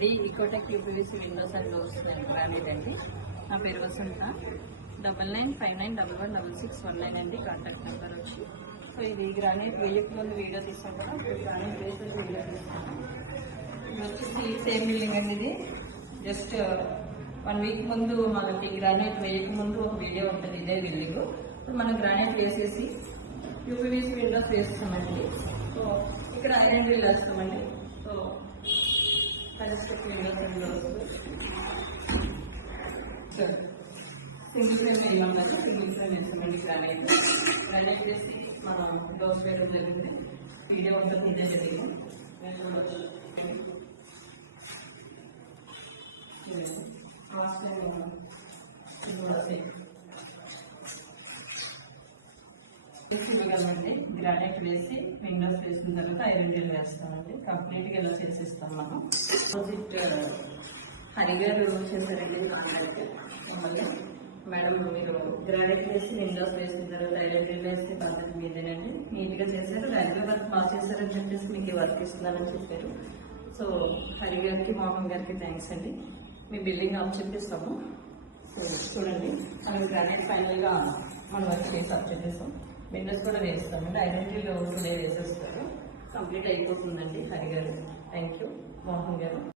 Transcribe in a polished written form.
The ఈకోటెక్ UPVC Windows and doors granite అండి. నా పేరు వసంత. 9959116619 అండి కాంటాక్ట్ నెంబర్ వచ్చి. సో ఇది గ్రానైట్ వేయక ముందు వీడియో తీసాం కదా, గ్రానైట్ వేసేసి వీడియో తీస్తాను. ఇది వచ్చేసి సేమ్ బిల్డింగ్ అండి. ఇది జస్ట్ 1 వీక్ ముందు మనకి గ్రానైట్ వేయక ముందు ఒక వీడియో ఉంటుంది, ఇదే బిల్డింగ్. ఇప్పుడు మనం గ్రానైట్ వేసేసి యూపీవీసీ విండోస్ వేస్తామండి. సో ఇక్కడ ఐరన్ డ్రిల్ వేస్తామండి. సో సింగిల్ ఫ్రేమ్ వేయాలి కదా, సింగిల్ ఫ్రేమ్ వేస్తామండి. గ్రానైట్ చేసి మనం డోర్స్ వేయడం జరిగింది. వీడియో ఉంటుంది, ఇదే జరిగింది. లాస్ట్ ఇవ్వగలమండి. గ్రానైట్ వేసి విండోస్ వేసిన తర్వాత ఐరన్ డ్రిల్ వేస్తామండి. కంప్లీట్గా ఇలా చేసిస్తాం మనం. ఆపోజిట్ హరిగారు చేశారండి కాంటాక్ట్ మమ్మల్ని. మేడం మీరు గ్రానైట్ వేసి విండోస్ వేసిన తర్వాత ఐరన్ డ్రిల్ వేసి పద్ధతి మీదేనండి, నీట్గా చేశారు, రైల్వే వర్క్ బాగా చేశారని చెప్పేసి మీకు వర్క్ ఇస్తున్నారని చెప్పారు. సో హరిగారికి మోహన్ గారికి థ్యాంక్స్ అండి. మీ బిల్డింగ్ ఆఫ్ చెప్పిస్తాము. సో చూడండి, మనం గ్రానైట్ ఫైనల్గా మనం వర్క్ చేసి ఆఫ్ చెప్పేస్తాం. విండోస్ కూడా వేస్తామండి. ఐరన్ డ్రిల్ టుడే వేసేస్తారు. కంప్లీట్ అయిపోతుందండి హరి గారు. థ్యాంక్ యూ మోహన్ గారు.